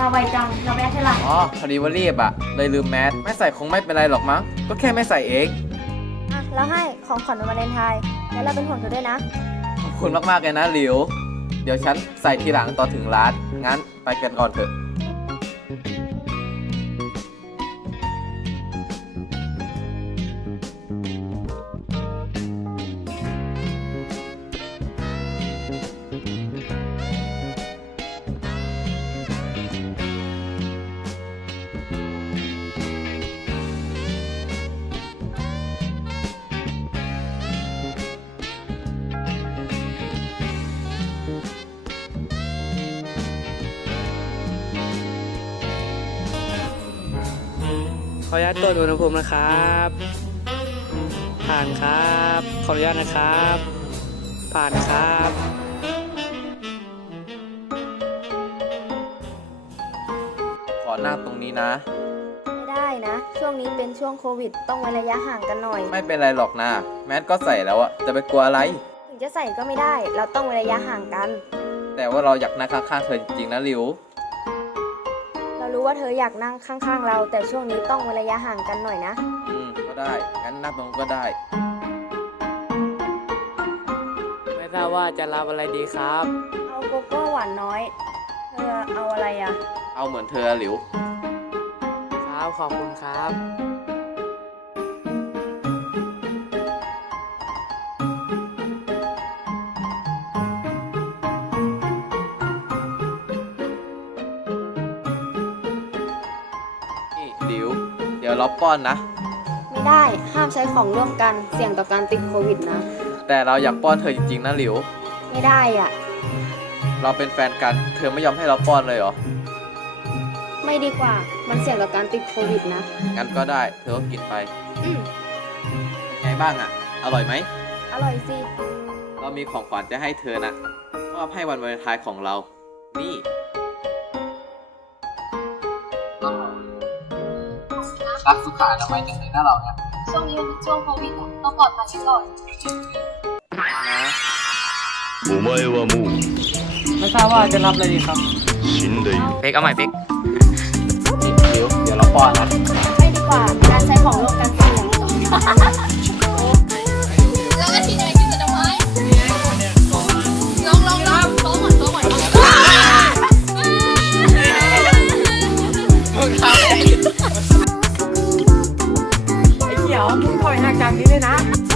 มาไวจังเราไปแอดเท่าไหร่อ๋อพอดีว่ารีบอะเลยลืมแมสไม่ใส่คงไม่เป็นไรหรอกมั้ง ก็แค่ไม่ใส่เอง อะแล้วให้ของขวัญวันวาเลนไทน์แล้วเราเป็นห่วงเธอด้วยนะ ขอบคุณมากๆเลยนะหลิว เดี๋ยวฉันใส่ทีหลังตอนถึงร้าน งั้นไปกันก่อนเถอะ ขออนุญาตตรวจอุณหภูมินะครับ ผ่านครับ ขออนุญาตนะครับ ผ่านครับ ขอนั่งตรงนี้นะ ไม่ได้นะ ช่วงนี้เป็นช่วงโควิด ต้องเว้นระยะห่างกันหน่อย ไม่เป็นไรหรอกนะ แมสก็ใส่แล้วอะจะไปกลัวอะไร ถึงจะใส่ก็ไม่ได้ เราต้องเว้นระยะห่างกัน แต่ว่าเราอยากนั่งข้างๆเธอจริงๆนะหลิวเรารู้ว่าเธออยากนั่งข้างๆ เรา แต่ช่วงนี้ต้องเว้นระยะห่างกันหน่อยนะ อืมก็ได้ งั้นนั่งตรงนู้นก็ได้ ไม่ทราบว่าจะรับอะไรดีครับ เอาโกโก้หวานน้อย เธอเอาอะไรอะ เอาเหมือนเธอหลิว ครับ ขอบคุณครับ ดี๋ยวเราป้อนนะ ไม่ได้ห้ามใช้ของร่วมกันเสี่ยงต่อการติดโควิดนะ แต่เราอยากป้อนเธอจริงๆนะหลิว ไม่ได้อะเราเป็นแฟนกัน เธอไม่ยอมให้เราป้อนเลยเหรอ ไม่ดีกว่ามันเสี่ยงต่อการติดโควิดนะ งั้นก็ได้ เธอก็กินไปอืมไงบ้างอะอร่อยไหม อร่อยสิ เรามีของขวัญจะให้เธอนะมอบให้วันวาเลนไทน์ของเรา นี่ รักสุขาอนามัยจังเลยนะเราเนี่ย ช่วงนี้มันเป็นช่วงโควิดอะต้องปลอดภัยไว้ก่อน นะ お前はもう ไม่ทราบว่าจะรับอะไรดีครับ 死んでいる เป๊กเอาใหม่เป๊ก นี่เดี๋ยวเดี๋ยวเราป้อนนะ ไม่ดีกว่า การใช้ของร่วมกันเสี่ยง อ้เขียวมึงถอยห่าจากนี้ด้วยนะ